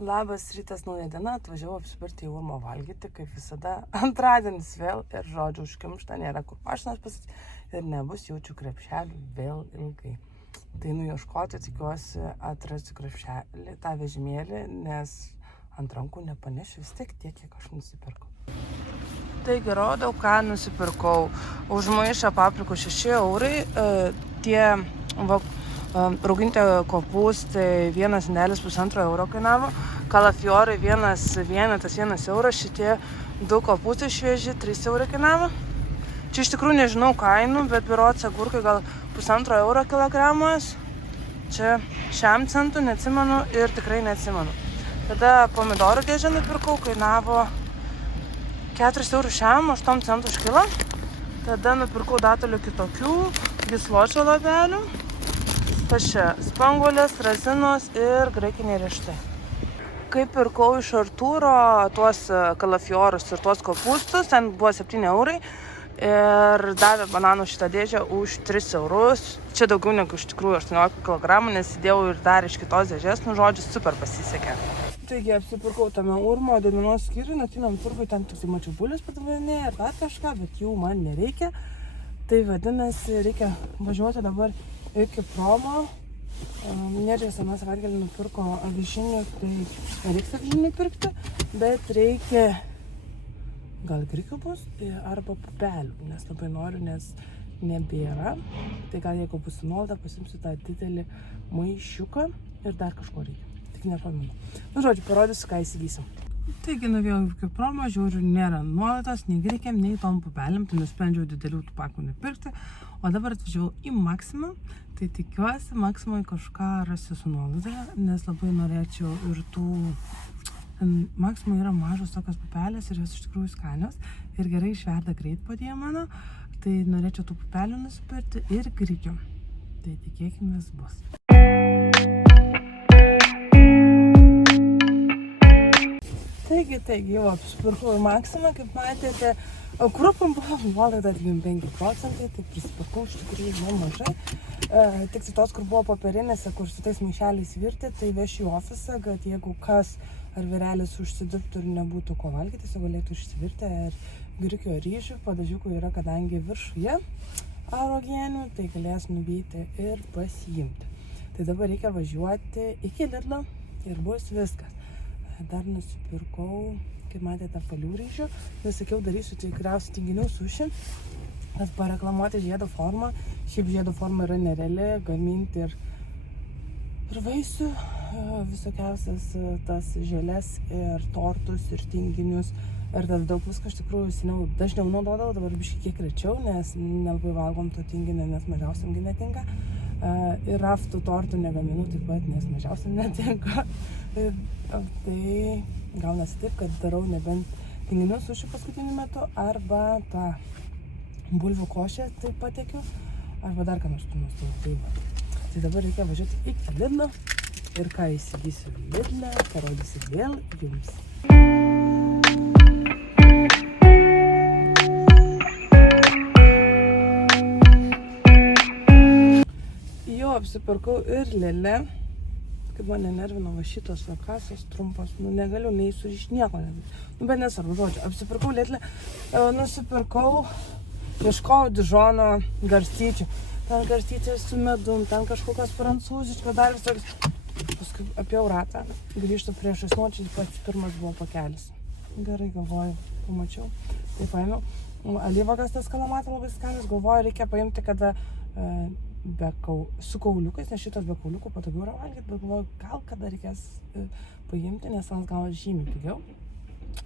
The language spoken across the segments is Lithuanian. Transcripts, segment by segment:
Labas rytas, nauja diena, atvažiavau apsipirkti į Urmo valgyti, kaip visada, antradienis vėl ir žodžiu užkimšta, nėra kur pašinas pasakyti ir nebus jaučių krepšelių vėl ilgai. Tai nuieškoti, tikiuosi atrasti krepšelį, tą vežimėlį, nes ant rankų nepanešiu vis tiek tiek, kiek aš nusipirkau. Taigi rodau, ką nusipirkau. Už maišą paprikų 6 eurai, rauginti kopūstai vienas indelis 1,5 euro kainavo, kalafiorai vienas vienetas 1 euras, šitie 2 kopūstai švieži 3 eurai kainavo. Čia iš tikrųjų nežinau kainų, bet berods agurkai gal 1,5 euro kilogramas. Čia šiam centų neatsimenu ir tikrai neatsimenu. Tada pomidorų dėžę nupirkau, kainavo 4 eurų šiam, 8 centų už kilą. Tada nupirkau datalių kitokių, gysločio lapelių. Čia spanguolės, razinos ir graikiniai riešutai. Kai pirkau iš Artūro tuos kalafiorus ir tuos kopūstus, ten buvo 7 eurai ir davė bananų šitą dėžę už 3 eurus. Čia daugiau negu iš tikrųjų 18 kg, nes įdėjau ir dar iš kitos dėžės, žodžiu, super pasisekė. Taigi apsipirkau tame Urmo dienos skyriui, naktiniam turgui, ten tik mačiau bulės padavinėje ir dar kažką, bet jų man nereikia. Tai vadinasi, reikia važiuoti dabar iki promo. Nerijus aną savaitgalį nupirko avižinių, tai nereiks avižinių pirkti, bet reikia gal grikių bus arba pupelių, nes labai noriu, nes nebėra. Tai gal jeigu bus nuolaida, pasimsiu tą didelį maišiuką ir dar kažko reikia. Tik nepamenu. Žodžiu, parodysiu, ką įsigysim. Taigi nuvėjau iki promo, žiūriu, nėra nuolaidos, nei grikiam, nei tom pupelėm, tai nusprendžiau didelių tų pakų nepirkti. O dabar atvažiavau į Maksimą, tai tikiuosi Maksimoj kažką rasiu su nuolaida, nes labai norėčiau ir tų... Maksimoj yra mažos tokios pupelės ir jos iš tikrųjų skanios ir gerai išverda greit po mano, tai norėčiau tų pupelių nusipirkti ir grikių. Tai tikėkimės bus. Taigi, jau apsipirkau į Maksimą, kaip matėte, krupam buvo nuolaida 25%, tai prisipirkau iš tikrųjų nemažai. Tik tai tos, kur buvo popierinėse, kur su tais maišeliais virti, tai vešiu į ofisą, kad jeigu kas ar vyrelis užsidirbtų ir nebūtų ko valgyti, jis galėtų išsivirti ir grikių ar ryžių, padažiukų yra kadangi viršuje uogienių, tai galės nuvyti ir pasiimti. Tai dabar reikia važiuoti iki Lidlo ir bus viskas. Dar nusipirkau, kaip matėte, palių ryžių. Sakiau, darysiu tikriausiai tinginių sušį, kad pareklamuoti žiedo formą. Šiaip žiedo forma yra nereali, gaminti ir vaisių, visokiausias tas žėles ir tortus ir tinginius. Ir tada daug visko iš tikrųjų seniau dažniau naudodavau, dabar biškai kiek rečiau, nes nelabai valgom to tinginio, nes mažiausiam netinka. Ir raftų tortų negaminu taip pat, nes mažiausiam netinka. Tai gaunasi taip, kad darau nebent tinginių sušį paskutiniu metu, arba tą bulvių košę taip patekiu, arba dar ką nors panašu. Tai dabar reikia važiuoti iki Lidlo ir ką įsigysiu Lidle, parodysiu vėl jums. Jau apsipirkau ir Lidle. Kaip mane nervino va šitos kasos trumpos, negaliu nei surišti nieko, bet nesvarbu, žodžiu, apsipirkau Lidle, nusipirkau, ieškojau Dižono garstyčių, ten garstyčiai su medum, ten kažkokios prancūziškos, dar visokios, paskui apėjau ratą, grįžtu prieš asnočiai, pats pirmas buvo pakelis. Gerai, galvoju, pamačiau, tai paėmiau, alyvuogas tas kalamatą labai skanius, galvoju, reikia paimti, kada su kauliukais, nes šitas be kauliukų patogiau yra valgyti, bet galvoju, gal kada reikės paimti, nes ant gal žymiai pigiau.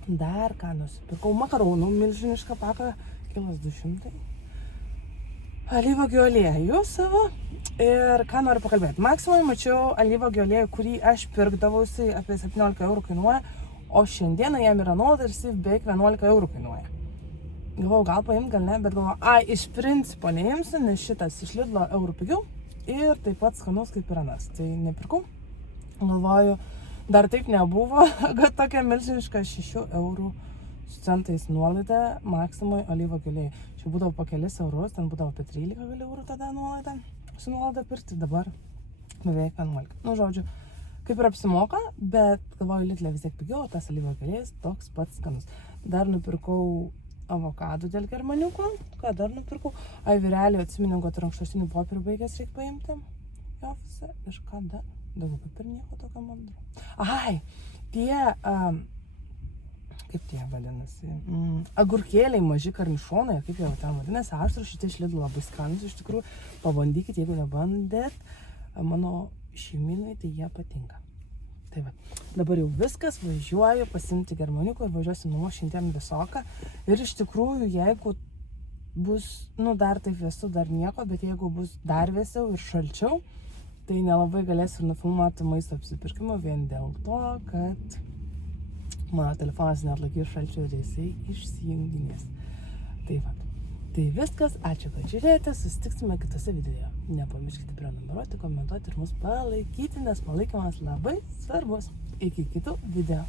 Dar ką nusipirkau, makaronų milžinišką paką, kilas 200. Alyvuogių aliejų savo. Ir ką noriu pakalbėti. Maksimoj mačiau alyvuogių aliejų, kurį aš pirkdavausi, apie 17 eurų kainuoja, o šiandieną jam yra nuolaida ir jis beveik 11 eurų kainuoja. Galvojau, gal paimti, gal ne, bet galvojau, iš principo neimsiu, nes šitas iš Lidlo eurų pigiau ir taip pat skanus kaip ir anas. Tai nepirkau. Galvoju, dar taip nebuvo, kad tokia milžiniška 6 eurų su centais nuolaida Maksimoj alyvuogių aliejų. Čia būdavo po kelis eurus, ten būdavo apie 13 eurų tada nuolaida. Su nuolaida pirkti, dabar beveik 11. Žodžiu, kaip ir apsimoka, bet galvoju, Lidle vis tiek pigiau, o tas alyvuogių aliejus toks pats skanus. Dar nupirkau avokadų dėl germaniuko. Ką dar nupirkau? Ai, vyrelį atsiminiau, kad rankšluostinių popierių baigęs reikia paimti. Jo, visą. Ir ką dar? Daugiau kaip ir nieko tokio mandro. Ai, tie, kaip tie vadinasi, agurkėliai, maži karnišonai, kaip jau ten vadinasi, aštrus, šitie iš Lidl labai skanus, iš tikrųjų, pabandykit, jeigu nebandėt, mano šeiminai, tai jie patinka. Tai va, dabar jau viskas, važiuoju pasimti germaniuko ir važiuosiu namo šiandien visoką. Ir iš tikrųjų, jeigu bus, dar taip vėsu, dar nieko, bet jeigu bus dar vėsiau ir šalčiau, tai nelabai galėsiu ir nufilmuoti maisto apsipirkimo vien dėl to, kad mano telefonas neatlaikys šalčio ir jisai išsijunginės. Tai va. Tai viskas, ačiū, kad žiūrėjote, susitiksime kitose videoje. Nepamirškite prenumeruoti, komentuoti ir mus palaikyti, nes palaikymas labai svarbus. Iki kitų video.